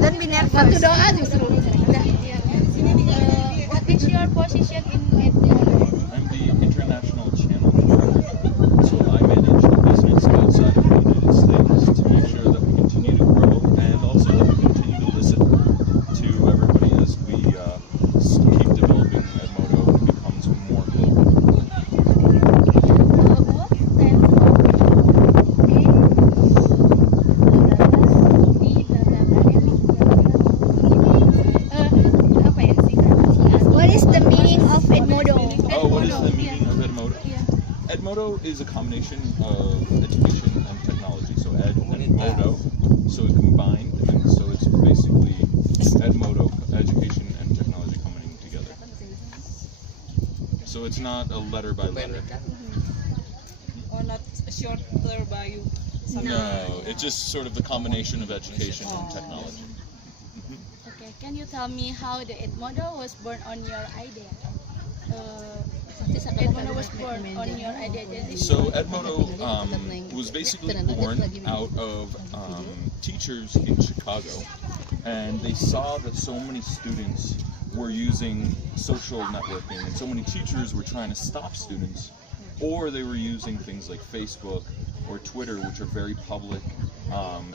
Don't be nervous. Satu doa justru. What is your position in Edmodo? I'm the international channel director. So I manage the business outside of the United States to make sure that we continue to grow and also that we continue to listen to everybody as we keep developing Edmodo and it becomes more global. What is the meaning of Edmodo? Oh, what is the meaning of Edmodo? Edmodo is a combination of education and technology. So Ed and Modo, so it combined, and so it's basically Edmodo, education and technology coming together. So it's not a letter by letter. Or not a short letter by you. No, it's just sort of the combination of education and technology. Okay, can you tell me how the Edmodo was born on your idea? Edmodo was born on your idea. So Edmodo was basically born out of teachers in Chicago, and they saw that so many students were using social networking, and so many teachers were trying to stop students, or they were using things like Facebook or Twitter, which are very public,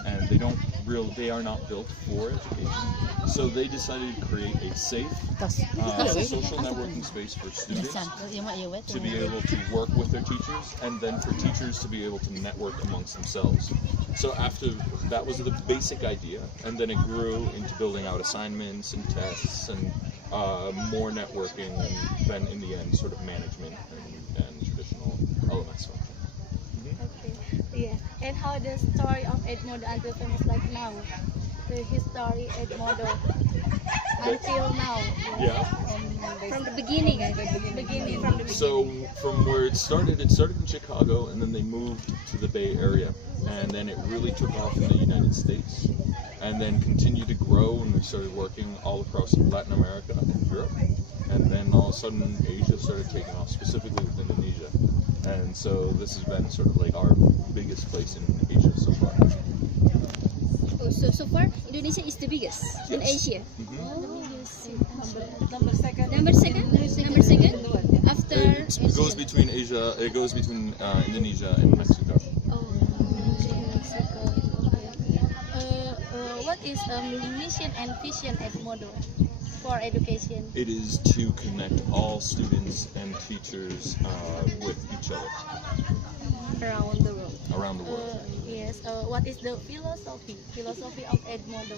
and they are not built for education. So they decided to create a safe social networking space for students to be able to work with their teachers, and then for teachers to be able to network amongst themselves. So after that was the basic idea, and then it grew into building out assignments and tests and more networking, and then in the end, sort of management and traditional LMS function. Okay, yeah. And how the story of Edmodo until famous like now? The history Edmodo until now. Yeah. From the beginning. From the beginning. So from where it started in Chicago, and then they moved to the Bay Area, and then it really took off in the United States, and then continued to grow, and we started working all across Latin America and Europe, and then all of a sudden Asia started taking off, specifically with Indonesia, and so this has been sort of like our biggest place in Asia so far. So far, Indonesia is the biggest in Asia. Number second. Number second. After It goes between Asia. It goes between Indonesia and Mexico. Mexico. What is mission and vision Edmodo for education? It is to connect all students and teachers with each other Around the world. around the world. Yes. What is the philosophy of Edmodo?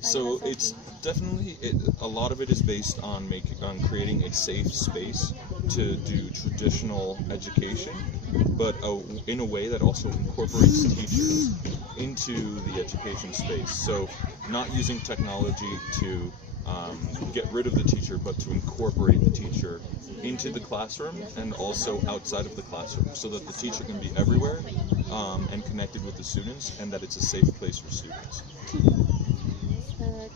So it's definitely a lot of it is based on creating a safe space to do traditional education, but in a way that also incorporates teachers into the education space. So not using technology to get rid of the teacher, but to incorporate the teacher into the classroom and also outside of the classroom, so that the teacher can be everywhere and connected with the students, and that it's a safe place for students.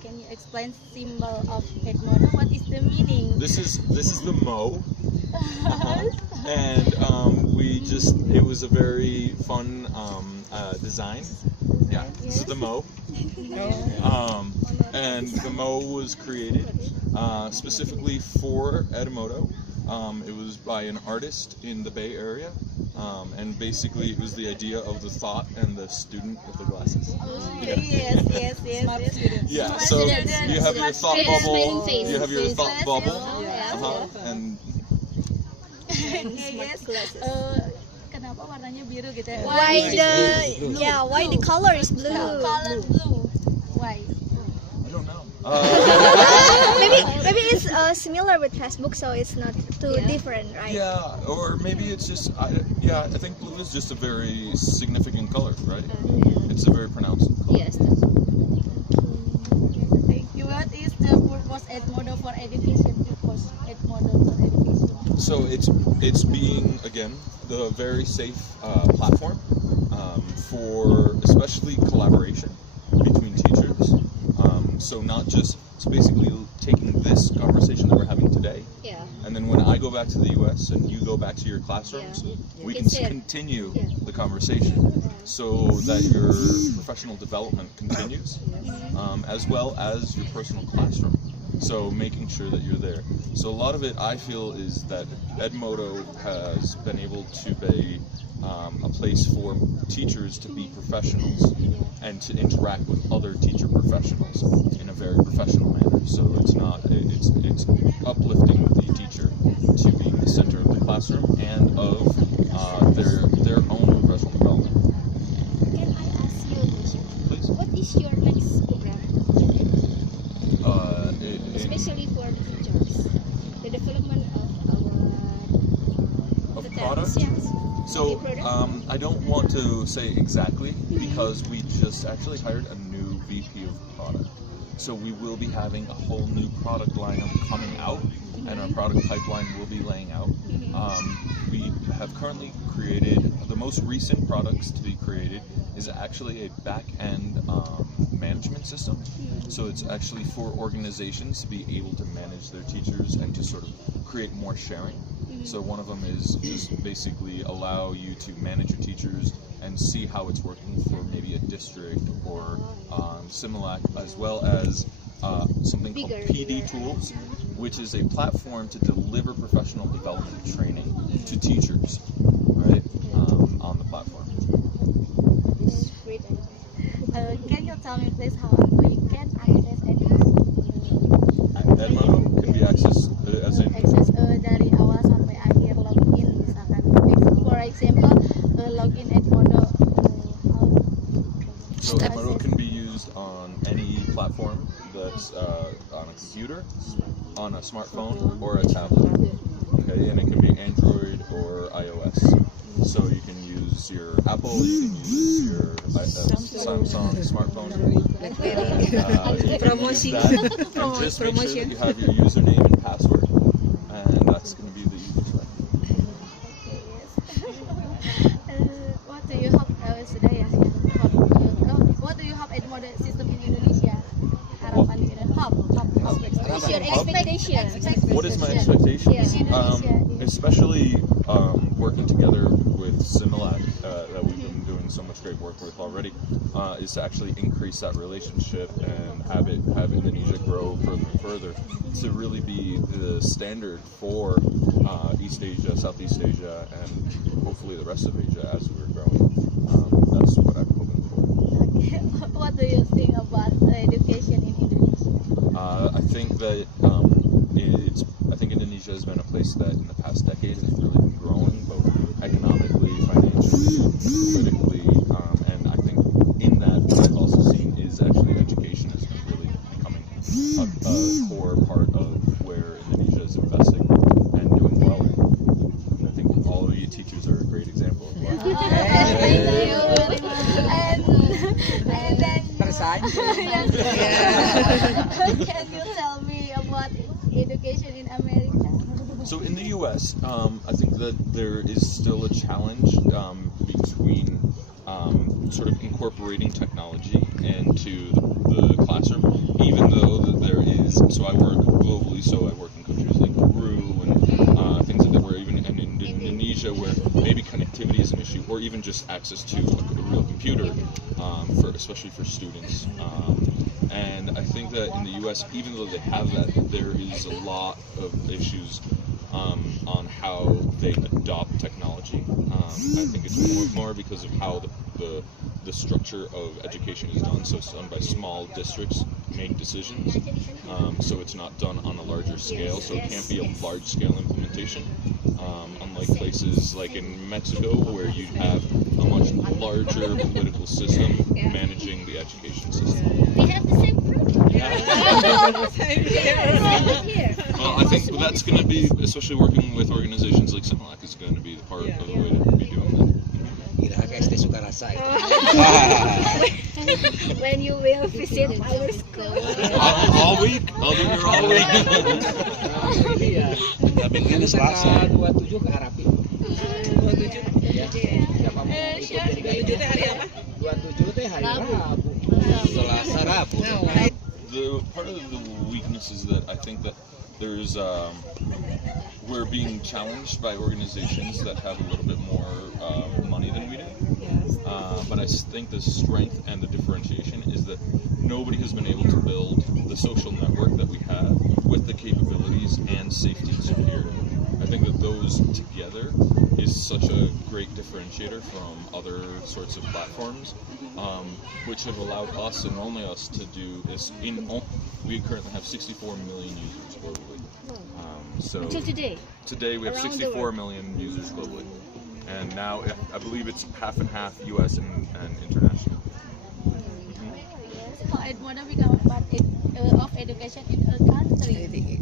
Can you explain symbol of Edmodo? What is the meaning? This is the Mo, and it was a very fun design. Yeah, this is the Mo, and the Mo was created specifically for Edmodo. It was by an artist in the Bay Area, and basically it was the idea of the thought and the student with the glasses. Yes. Yeah, so you have your thought bubble. face. You have your thought bubble, and Yes. Kenapa warnanya biru gitu ya? Why the color is blue? Color blue. Why? I don't know. Maybe it's similar with Facebook, so it's not too different, right? Yeah, or maybe it's just I think blue is just a very significant color, right? It's a very pronounced color. Yes. Thank you. What is the purpose Edmodo for education? So it's being, again, the very safe platform for especially collaboration between teachers, So basically taking this conversation that we're having today, Yeah. and then when I go back to the U.S. and you go back to your classrooms, we can It's it. continue the conversation so that your professional development continues, as well as your personal classroom. So making sure that you're there. So a lot of it, I feel, is that Edmodo has been able to be a place for teachers to be professionals and to interact with other teacher professionals in a very professional manner. So it's uplifting the teacher to be the center of the classroom and of their own professional development. Can I ask you a question? Please. What is your next program? Especially for the teachers, the development of Of product? Yes. So I don't want to say exactly because we just actually hired a new VP of product. So we will be having a whole new product lineup coming out, and our product pipeline will be laying out. We have currently created, the most recent products to be created is actually a back-end management system. So it's actually for organizations to be able to manage their teachers and to sort of create more sharing. So one of them is basically allow you to manage your teachers and see how it's working for maybe a district or Similac, as well as something called PD Tools, which is a platform to deliver professional development training to teachers, right, on the platform. Great. Can you tell me please how you can access Edmodo can be accessed as in dari awal sampai akhir login misalkan. For example, login Edmodo. So Edmodo can be used on any platform that's on a computer, on a smartphone, or a tablet. Okay, and it can be Android or iOS. So you can use your Apple, you can use your Samsung smartphone. Promotion. And just make sure that you have your username and password, and that's going to be the easiest way. What do you hope sudah ya? What do you hope Edmodo system in Indonesia? Harapan kita. Hope. What's your expectation? What is my expectation? Especially working together with Similac, that we've been doing so much great work with already, is to actually increase that relationship and have Indonesia grow further and further to really be the standard for East Asia, Southeast Asia, and hopefully the rest of Asia as we're growing. That's what I'm hoping for. What do you think about education in Indonesia? I think that I think Indonesia has been a place that in the past decade has really been growing, both economically, financially, politically, and I think in that what I've also seen is actually education is really becoming a core part of where Indonesia is investing and doing well in. And I think all of you teachers are a great example of why. Thank you. And then can you tell me about education in America? So in the U.S., I think that there is still a challenge between sort of incorporating technology into the classroom, even though that there is. So I work globally, so I work in countries like Peru and things like that, where even in Indonesia, where maybe connectivity is an issue, or even just access to a real computer, especially for students. And I think that in the U.S., even though they have that, there is a lot of issues on how they adopt technology. I think it's more because of how the structure of education is done. So it's done by small districts make decisions. So it's not done on a larger scale. So it can't be a large-scale implementation. Unlike places like in Mexico, where you have a much larger political system managing the education system. We have the same problem. Well, I think that's going to be, especially working with organizations like Similac, is going to be the part of the way to be doing that. When you will visit our school. All week? I'll be here all week. Tapi kan Selasa 27 ke Harapin. 27. Ya. Siapa mau ikut jadi 27 teh hari apa? 27 teh hari Rabu. Selasa Rabu. The of the weaknesses that I think that there's we're being challenged by organizations that have a little bit more money than we do. But I think the strength and the differentiation is that nobody has been able to build the social network that we have with the capabilities and safety and security. I think that those together is such a great differentiator from other sorts of platforms, which have allowed us and only us to do this. We currently have 64 million users globally. So Until today we have Around the 64 world. million users globally, and now I believe it's half and half U.S. and international. How Edmodo become a part of education in a country?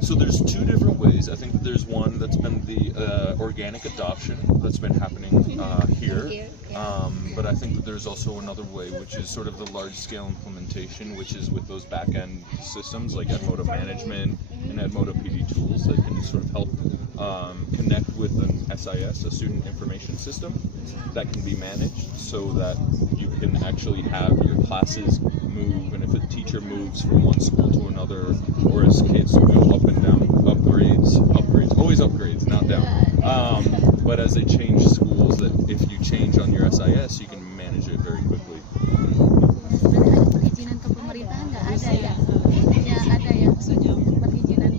So there's two different ways. I think that there's one that's been the organic adoption that's been happening here. But I think that there's also another way, which is sort of the large-scale implementation, which is with those back-end systems like Edmodo management and Edmodo PD tools that can sort of help connect with an SIS, a student information system, that can be managed so that you can actually have your classes move, and if a teacher moves from one school to another, or as kids go up and down, upgrades, always upgrades, not down. But as they change schools, that if you change on your SIS, you can manage it very quickly. Ada perizinan ke pemerintahan nggak ada ya? Ya ada ya. Perizinan ke pemerintahan.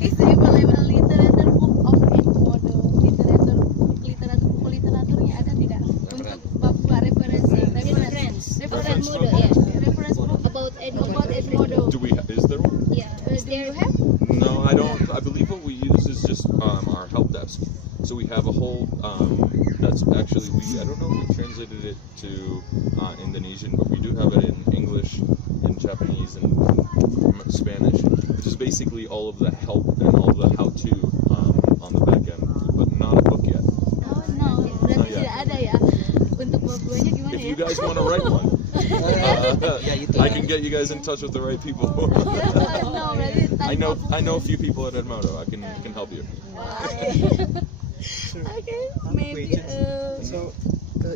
It's the available literature book of Edmodo. Literaturnya ada tidak? Untuk Papua referensi. Reference book About Edmodo. Is there one? Yeah. Do you have? No, I don't. I believe what we use is just our help desk. So we have a whole. That's actually I don't know if we translated it to Indonesian, but we do have it in English, in Japanese, and Spanish, which is basically all of the help and all the how-to on the back end, but not a book yet. Oh no, berarti tidak ada ya. Untuk Papuanya gimana If ya? you guys want to write one, I can get you guys in touch with the right people. No, berarti I know a few people at Edmodo. I can help you. Okay, maybe. So,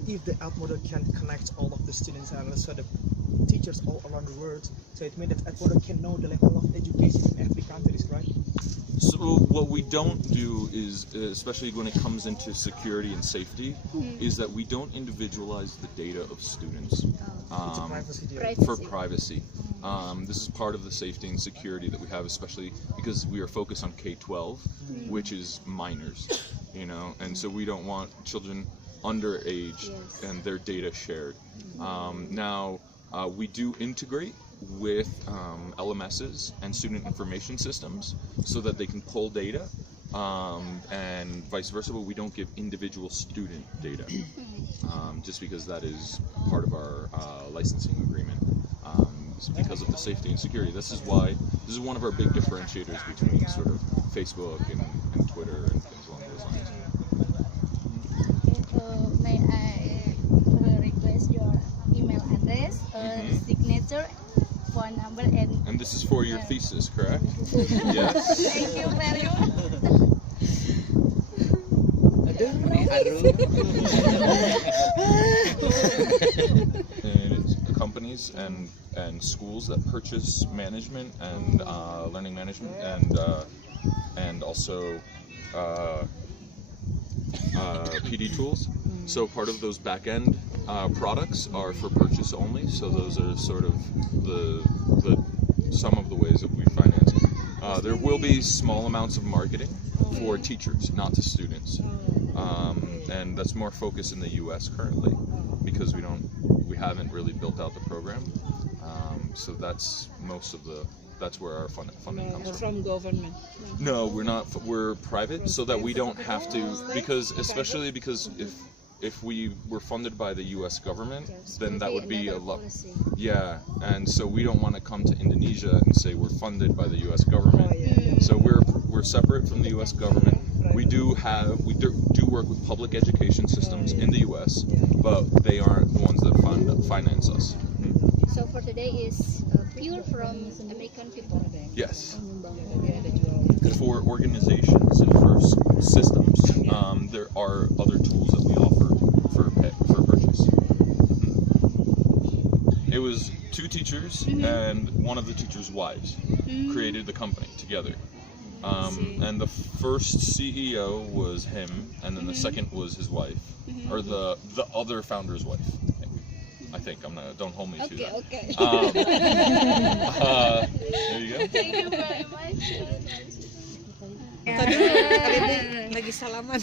if the Edmodo can connect all of the students and also the teachers all around the world, so it means that Edmodo can know the level of education in every country, right? So what we don't do is, especially when it comes into security and safety, is that we don't individualize the data of students It's a privacy deal. for privacy. This is part of the safety and security that we have, especially because we are focused on K-12, which is minors, and so we don't want children underage and their data shared. Now, we do integrate with LMSs and student information systems so that they can pull data, and vice versa, but we don't give individual student data, just because that is part of our licensing agreement, because of the safety and security. This is one of our big differentiators between sort of Facebook and Twitter and things along those lines. May I request your email address, signature, phone number, And this is for your thesis, correct? Yes. Thank you very much. And it's companies and schools that purchase management and learning management and also PD tools. So part of those back-end products are for purchase only. So those are sort of some of the ways that we finance. There will be small amounts of marketing for teachers, not to students, and that's more focused in the U.S. currently because we haven't really built out the program. So that's that's where our funding comes from. From government. No, we're not. We're private, so that we don't have to. Especially because if we were funded by the U.S. government, then that would be a lot. Yeah, and so we don't want to come to Indonesia and say we're funded by the U.S. government. So we're separate from the U.S. government. We do work with public education systems in the U.S., but they aren't the ones that finance us. So for today is pure from American people. Yes. For organizations and for systems, there are other tools that we offer for purchase. It was two teachers and one of the teachers' wives created the company together. And the first CEO was him, and then the second was his wife, or the other founder's wife. I think. I'm not. Don't hold me to that. Okay. There you go. Thank you very much. Tadi lagi salaman.